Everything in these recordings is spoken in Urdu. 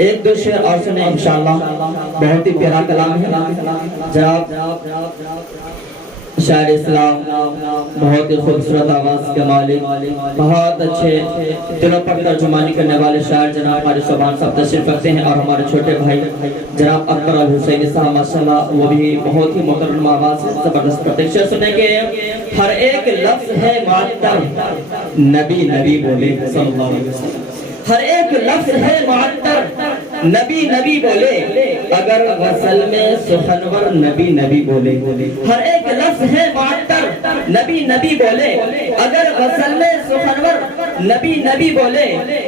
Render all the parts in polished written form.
ایک دو شعر اور سنیں انشاءاللہ، بہت ہی پیارا کلام ہے جناب شاعر اسلام، بہت ہی خوبصورت آواز کے مالک، بہت اچھے دلوں پر ترجمانی کرنے والے شاعر جناب ہمارے شعبان صاحب تشریف رکھتے ہیں، اور ہمارے چھوٹے بھائی جناب اکبر الحسینی صاحب ماشاءاللہ وہ بھی بہت ہی محترم آواز سے زبردست کرتے ہیں۔ شعر سنیں کہ ہر ایک لفظ ہے معطر نبی نبی بولے صلی اللہ علیہ وسلم، ہر ایک لفظ ہے معطر نبی نبی بولے، اگر غسل میں سخنور نبی نبی بولے، ہر ایک لفظ ہے معطر نبی نبی بولے، اگر غسل میں سخنور نبی نبی بولے،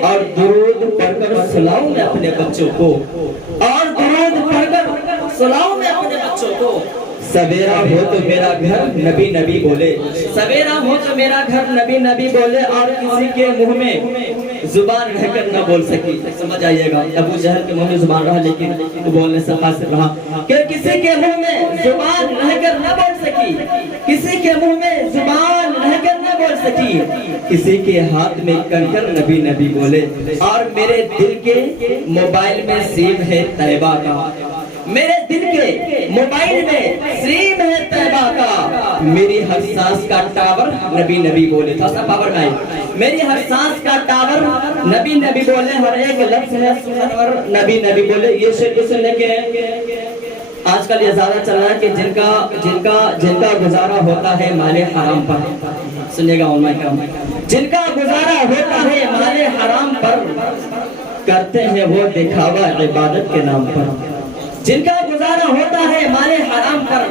اور درود پڑھ کر سلاؤں میں اپنے بچوں کو، اور درود پڑھ کر سلاؤں میں اپنے بچوں کو، سویرا ہو تو میرا گھر نبی نبی بولے، سویرا ہو تو میرا گھر نبی نبی بولے، اور کسی کے منہ میں زبان رہ کر نہ بول سکی۔ سمجھ آئیے گا، ابو جہل کے منہ میں زبان رہا لیکن وہ بولنے سے قاصر رہا، کہ کسی کے منہ میں زبان رہ کر نہ بول سکی، کسی کے منہ میں زبان رہ کر نہ بول سکی، کسی کے ہاتھ میں کنکر نبی نبی بولے، اور میرے دل کے موبائل میں سیم ہے طیبہ کا، میرے دل کے موبائل میں سیم ہے طیبہ کا، میری ہر سانس کا ٹاور نبی نبی بولے، تھوڑا سا پاور میں میری ہر سانس کا ٹاور نبی نبی بولے، ہر ایک لفظ ہے سخنور نبی نبی بولے۔ یہ شعر سن لے کے آج کل یہ زیادہ چل رہا ہے کہ جن کا گزارا ہوتا ہے مال حرام پر، سنیے گا علماء کرام، جن کا گزارا ہوتا ہے مال حرام پر، کرتے ہیں وہ دکھاوا عبادت کے نام پر، جن کا گزارا ہوتا ہے مال حرام پر،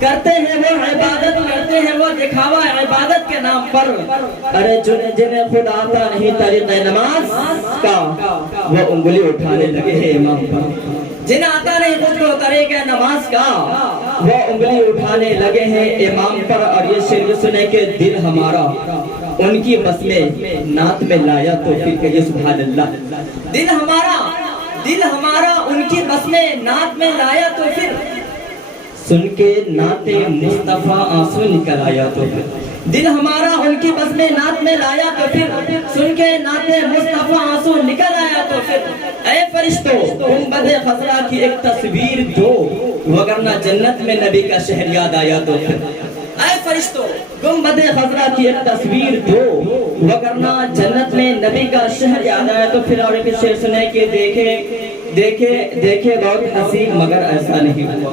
کرتے ہیں وہ عبادت، کرتے ہیں وہ دکھاوا عبادت کے نام پر، ارے جنہیں خود آتا نہیں طریق نماز کا، وہ انگلی اٹھانے لگے ہیں امام پر، جنہیں آتا نہیں خود کو طریق نماز کا، وہ انگلی اٹھانے لگے ہیں امام پر۔ اور یہ شعر سنے کہ دل ہمارا ان کی بس میں نعت میں لایا تو پھر کہیے سبحان اللہ، دل ہمارا ان کی بس میں نعت میں لایا تو پھر سن کے نعت مصطفیٰ آنسو نکل آیا تو پھر، دل ہمارا ان کی بس میں نعت میں لایا تو پھر سن کے نعت مصطفیٰ آنسو نکل آیا تو پھر، اے فرشتوں گنبد خضرا کی ایک تصویر دو، وگرنہ جنت میں نبی کا شہر یاد آیا تو پھر، اے فرشتوں گنبد خضرا کی ایک تصویر دو، وگرنہ جنت میں نبی کا شہر یاد آیا تو پھر۔ اور ایک شعر سنے کہ دیکھے بہت ہنسی مگر ایسا نہیں ہوا،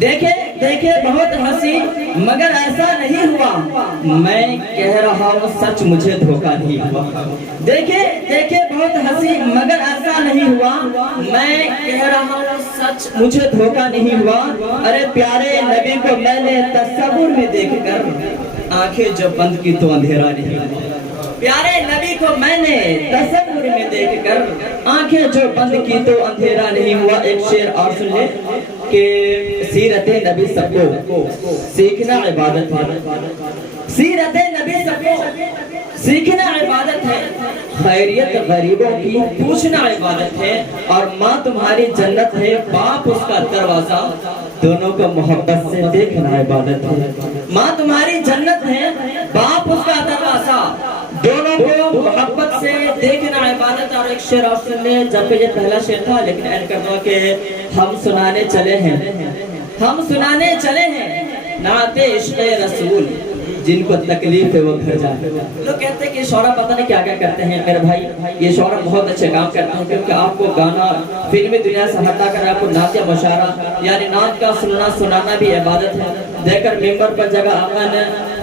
دیکھے بہت ہنسی مگر ایسا نہیں ہوا، میں کہہ رہا ہوں سچ مجھے دھوکہ نہیں ہوا، دیکھے بہت ہنسی مگر ایسا نہیں ہوا، میں کہہ رہا ہوں سچ مجھے دھوکہ نہیں ہوا، ارے پیارے نبی کو میں نے تصور میں دیکھ کر آنکھیں جو بند کی تو اندھیرا نہیں ہوا، پیارے نبی کو میں نے تصور میں دیکھ کر آنکھیں جو بند کی تو اندھیرا نہیں ہوا۔ ایک شعر اور سن لے کہ سیرت نبی سب کو سیکھنا عبادت ہے، سیرت نبی سب کو سیکھنا عبادت ہے، خیریت غریبوں کی پوچھنا عبادت ہے، اور ماں تمہاری جنت ہے باپ اس کا دروازہ، دونوں کو محبت سے دیکھنا عبادت ہے، ماں تمہاری جنت ہے باپ اس کا دروازہ، دونوں کو محبت سے دیکھنا عبادت۔ اور ایک شعر اور سن لیں، جبکہ یہ پہلا شعر تھا لیکن اینڈ کر دوں کہ ہم سنانے چلے ہیں نعت عشق رسول، جن کو تکلیف ہے وہ گھر جائے۔ لوگ کہتے ہیں کہ شعرا پتہ نہیں کیا کیا کرتے ہیں، میرے بھائی یہ شعرا بہت اچھے کام کرتے ہیں، کیونکہ آپ کو گانا فلمی دنیا سے ہٹا کر آپ کو نعت یا مشاعرہ یعنی نعت کا سنانا بھی عبادت ہے۔ دیکھ کر ممبر پر جگہ آقا نے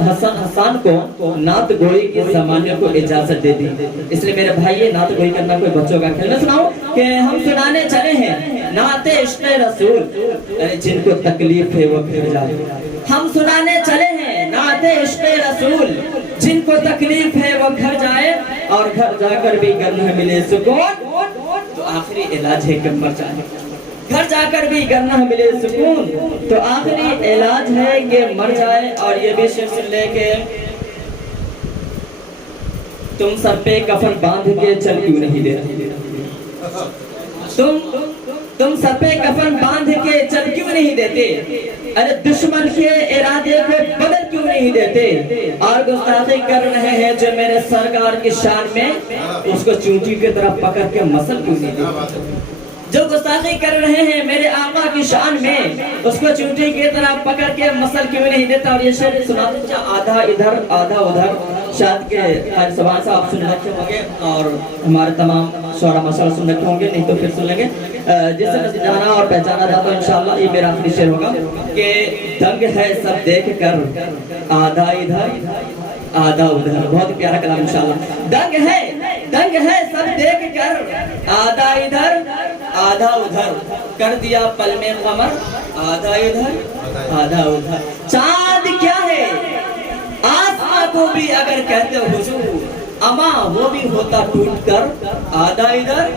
حسان کو نعت گوئی کی زمانے کو اجازت دے دی، اس لیے میرے بھائی یہ نعت گوئی کرنا کوئی بچوں کا کھیل نہ سناؤ کہ ہم سنانے چلے ہیں نعت عشق رسول، جن کو تکلیف ہے وہ گھر جائے، ہم سنانے چلے ہیں نعت عشق رسول، جن کو تکلیف ہے وہ گھر جائے، اور گھر جا کر بھی گر نہ ملے سکون تو آخری علاج ہے کہ مر جائے، گھر جا کر بھی گر نہ ملے سکون تو آخری علاج ہے کہ مر جائے۔ اور یہ بھی شعر سن لے کہ تم سر پہ کفن باندھ کے چل کیوں نہیں دیتے، تم سر پہ کفن باندھ کے چل کیوں نہیں دیتے، ارے دشمن کے ارادے کو بدل کیوں نہیں دیتے اور گستاخی کر رہے ہیں جو میرے سرکار کی شان میں اس کو چونٹی کی طرف پکڑ کے مسل کیوں نہیں دیتے جو گستاخی کر رہے ہیں میرے آقا کی شان میں اس کو چونٹی کی طرح پکڑ کے مسل کیوں نہیں دیتا اور یہ شعر سنا دیتا آدھا ادھر آدھا ادھر شاید کے قاری سبحان صاحب سن رکھے ہوں گے اور ہمارے تمام شعراء ماشاءاللہ سن رکھے ہوں گے نہیں تو پھر سن لیں گے جس سے جانا اور پہچانا جاتا ہے انشاءاللہ یہ میرا آخری شعر ہوگا کہ دنگ ہے سب دیکھ کر آدھا ادھر آدھا ادھر بہت پیارا کلام انشاءاللہ دنگ ہے سب دیکھ کر آدھا ادھر آدھا ادھر کر دیا پل میں قمر آدھا ادھر آدھا ادھر چاند کیا ہے آسماں کو بھی اگر کہتے حضور اما وہ بھی ہوتا ٹوٹ کر آدھا ادھر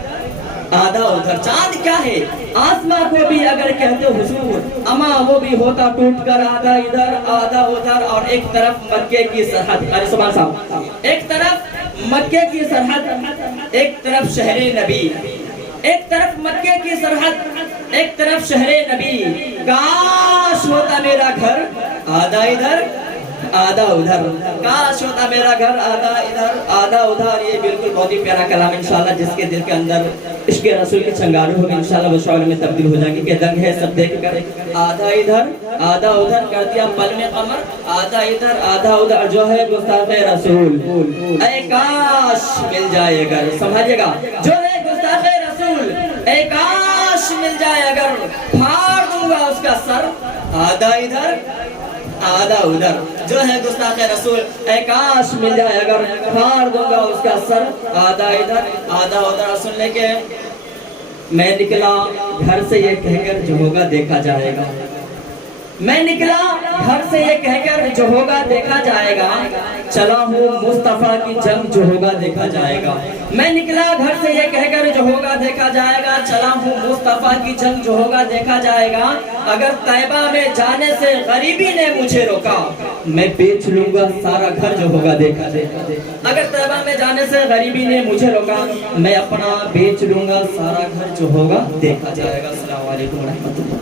آدھا ادھر چاند کیا ہے آسماں کو بھی اگر کہتے حضور اما وہ بھی ہوتا ٹوٹ کر آدھا ادھر آدھا ادھر اور ایک طرف مکے کی سرحد قاری سبحان صاحب ایک طرف مکے کی سرحد ایک طرف شہر نبی ایک طرف مکے کی سرحد ایک طرف شہر نبی کاش ہوتا میرا گھر آدھا ادھر آدھا ادھر کاش ہوتا میرا گھر آدھا ادھر آدھا ادھر یہ بالکل بہت ہی پیارا کلام انشاءاللہ جس کے دل کے اندر عشق رسول کی چنگاری ہوگی انشاءاللہ وہ شعر میں تبدیل ہو جائے گی کہ دنگ ہے سب دیکھ کر آدھا ادھر آدھا ادھر کر دیا پل میں قمر آدھا ادھر آدھا ادھر جو ہے گستاخ رسول اے کاش مل جائے اگر سمجھے گا جو ہے گستاخ رسول اے کاش مل جائے اگر پھاڑ دوں گا اس کا سر آدھا ادھر آدھا ادھر جو ہے گستاخ رسول اے کاش مل جائے اگر پھاڑ دوں گا اس کا سر آدھا ادھر آدھا ادھر سننے کے میں نکلا گھر سے یہ کہہ کر جو ہوگا دیکھا جائے گا میں نکلا گھر سے یہ کہہ کر جو ہوگا دیکھا جائے گا چلا ہوں مصطفیٰ کی جنگ جو ہوگا دیکھا جائے گا میں نکلا گھر سے یہ کہہ کر جو ہوگا دیکھا جائے گا چلا ہوں مصطفیٰ کی جنگ جو ہوگا دیکھا جائے گا اگر طیبہ میں جانے سے غریبی نے مجھے روکا میں بیچ لوں گا سارا گھر جو ہوگا دیکھا جائے گا اگر طیبہ میں جانے سے غریبی نے مجھے روکا میں اپنا بیچ لوں گا سارا گھر جو ہوگا دیکھا جائے گا السلام علیکم ورحمۃ اللہ